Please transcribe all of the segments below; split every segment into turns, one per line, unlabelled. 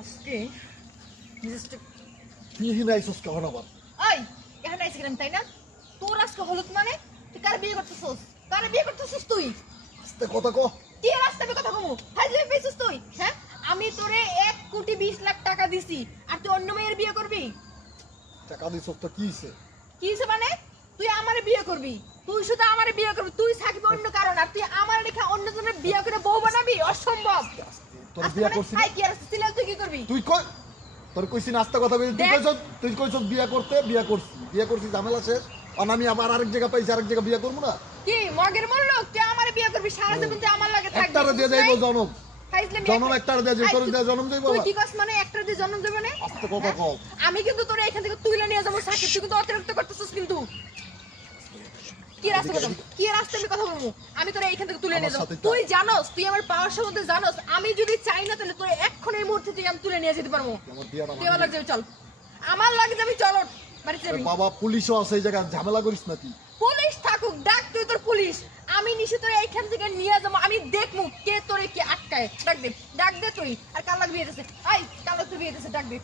আজকে মেজাজটা
কি নাইছস কখন আবার
ওই এখানে আইছিলাম তাই না? তোর আজকে হলুদ মানে? তুই কার বিয়ে করতেছিস? কার বিয়ে করতেছিস তুই?
আস্তে কথা কো।
কি রাস্তা আমি কথা কমু? হাজলে পেয়েছিস তুই হ্যাঁ? আমি তোরে কোটি বিশ লাখ টাকা দিছি। আর তুই অন্য মেয়ের বিয়ে করবি?
টাকা দিছস তো কি হইছে?
কি হইছে মানে? তুই আমারে বিয়ে করবি। তুই শুধু আমারে বিয়ে করবি। তুই থাকিবি অন্য কারণ। আর তুই আমার রেখে অন্য জনের বিয়ে করে বউ বানাবি? অসম্ভব।
আস্তে তোর
আজকে
করছিস
আই কি আর সিলাল তুই
কই? তোর কইছিস নাস্তা কথা বলি তুই
দেখ।
কইছস তুই কইছস বিয়া করতে বিয়া করছি। বিয়া করছি ঝামেলা শেষ। আবার আরেক জায়গা পাইছি আরেক জায়গা বিয়া করব না?
কি মগের তুই আমারে বিয়ে করবি? সারা জীবন তুই আমার লাগে থাকবি।
একটারে দিয়ে জনম। জনম একটারে দিয়ে তোর দিয়ে জনম
তুই কি কস মানে দিয়ে জন্ম দেবে না
আস্তে কথা কও।
আমি কিন্তু তোর এখান থেকে তুইলে নিয়ে যাব সাকিব। তুই কিন্তু অতিরিক্ত করতেছিস কিন্তু। কি রাস্তা কথা কি রাস্তা আমি কথা বলব? আমি তোর এইখান থেকে তুলে নিয়ে যাব। তুই জানোস তুই আমার পাওয়ার সম্বন্ধে জানোস। আমি যদি চাই না তাহলে তোর এই আমি তুলে নিয়ে যেতে পারব। তুই আমার লাগে যাবি চল। আমার লাগে যাবি চল বাড়িতে যাবি।
বাবা পুলিশও আছে এই জায়গায় ঝামেলা করিস না তুই
পুলিশ থাকুক ডাক তুই তোর পুলিশ। আমি নিশে তোর এইখান থেকে নিয়ে যাব। আমি দেখব কে তোরে কে আটকায়। ডাক দে ডাক দে তুই। আর কাল লাগবে এসেছে আই কাল লাগবে বিয়ে এসেছে ডাক দে।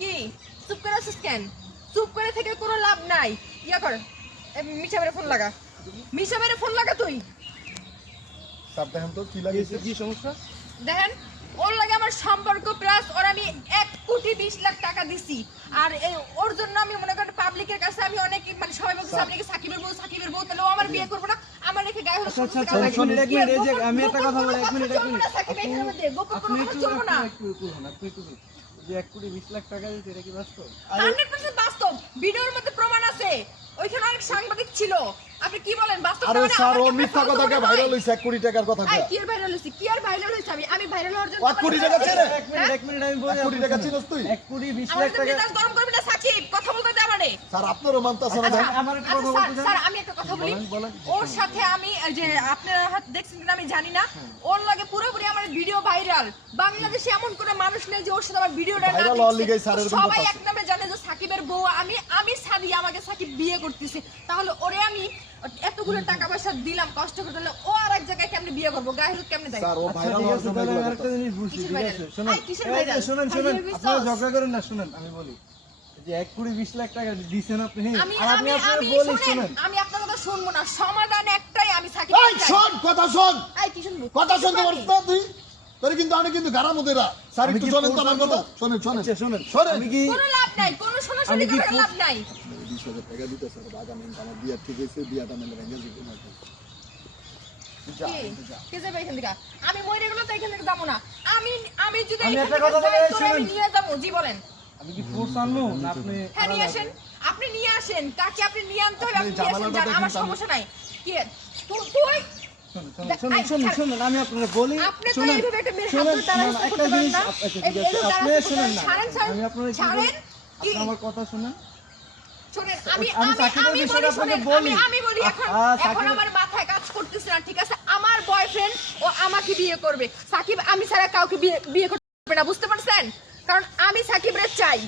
কি? চুপ করে আছিস কেন? চুপ করে থেকে কোনো লাভ নাই। ইয়া কর মিশা মেরে ফোন লাগা। মিশা মেরে ফোন লাগা তুই।
দেখেন তো কি লাগিয়েছে।
কি সমস্যা?
দেখেন ওর লাগে আমার সম্পর্ক প্লাস ওর আমি এক কোটি বিশ লাখ টাকা দিছি। আর এই ওর জন্য আমি মনে করেন পাবলিকের কাছে আমি অনেক মানে সবাই বলছে আপনি সাকিবের বউ সাকিবের বউ তাহলে ও আমার বিয়ে করব না। আমার রেখে গায়ে হলো
আমি একটা কথা বলি, এক মিনিট, এক মিনিট। যে এক কোটি বিশ লাখ টাকা দিয়েছে এটা কি বাস্তব?
হান্ড্রেড পার্সেন্ট বাস্তব। ভিডিওর মধ্যে প্রমাণ আছে। ওইখানে অনেক সাংবাদিক ছিল। আপনি কি বলেন? বাস্তব
আরে স্যার ও মিথ্যা
মনে হয়।
ভাইরাল হইছে? এক কোটি টাকার কথা
কি? আর ভাইরাল হয়েছে কি আর ভাইরাল হয়েছে আমি আমি ভাইরাল হওয়ার জন্য
এক কোটি টাকা ছেড়ে
এক মিনিট এক মিনিট আমি বলি
এক কোটি টাকা। চিনস তুই?
এক কোটি বিশ
আমার
লাখ টাকা
গরম করবি না সাকিব। কথা বলতে দে আমারে।
স্যার আপনারও মানতাছে না
আচ্ছা,
আমার একটা
আচ্ছা,
কথা বলতে
স্যার, আমি একটা কথা বলি। ওর সাথে আমি যে আপনারা হয়তো দেখছেন কিনা আমি জানি না। ওর লাগে পুরোপুরি আমার ভিডিও ভাইরাল বাংলাদেশে এমন কোনো মানুষ নেই যে ওর সাথে আমার ভিডিওটা না সবাই
কথা
এক নামে জানে যে সাকিবের বউ। আমি সাকিব বিয়ে করতেছে তাহলে ওরে আমি এতগুলো টাকা পয়সা দিলাম কষ্ট করে তাহলে ও আর এক জায়গায় কেমনে বিয়ে করব? গায়ে কেমনে দেয়?
স্যার ও
আচ্ছা,
ভাইরাল হওয়ার জন্য এগুলো
আমি আরেকটা জিনিস বুঝছি, ঠিক আছে? শোনেন? শোনেন, শোনেন, আপনারা ঝগড়া করেন না, শোনেন, আমি বলি। যে লাখ টাকা আপনি?
আমি আমি
আপনার
আমি
বলি,
শুনেন আমি আপনার কথা শুনব না। সমাধান একটাই আমি সাকিব
এই শোন কথা শোন।
আই কি শুনব?
কথা শুনতে পারছ না তুই। তোর কিন্তু আমি কিন্তু গারা মুদেরা স্যার একটু
কি
তো আমার কথা।
আনব?
শোনেন শোনেন।
আচ্ছা, শোনেন,
শোনেন।
আমি কি
কোনো লাভ নাই কোনো শোনাশোনি
আমি কি
করে
ফুল-
লাভ নাই।
বিশ হাজার টাকা দিতে স্যার বাগা আমার বিয়া ঠিক হয়েছে বিয়াটা মেলে ভেঙে
থেকে? আমি মরে গেলে তো এখান থেকে যাব না। আমি আমি যদি। নিয়ে যাব। জি বলেন।
কি ফোর্স আনব? না আপনি
হ্যাঁ নিয়ে আসেন। আপনি নিয়ে আসেন। কাকে আপনি নিয়ে আনতে হবে
আপনি
নিয়ে আসেন। যান, সমস্যা নাই। কি? তুই তুই
আপনাকে বলি শুনুন,
একটা
জিনিস আপনি না। আমার কথা শুনেন।
শোনেন আমি
আমি
আমি আমি বলি এখন এখন আমার মাথায় কাজ করতেছে না ঠিক আছে? আমার বয়ফ্রেন্ড ও আমাকে বিয়ে করবে। সাকিব আমি ছাড়া কাউকে বিয়ে বিয়ে করতে পারবে না বুঝতে পারছেন? কারণ আমি সাকিবরে চাই।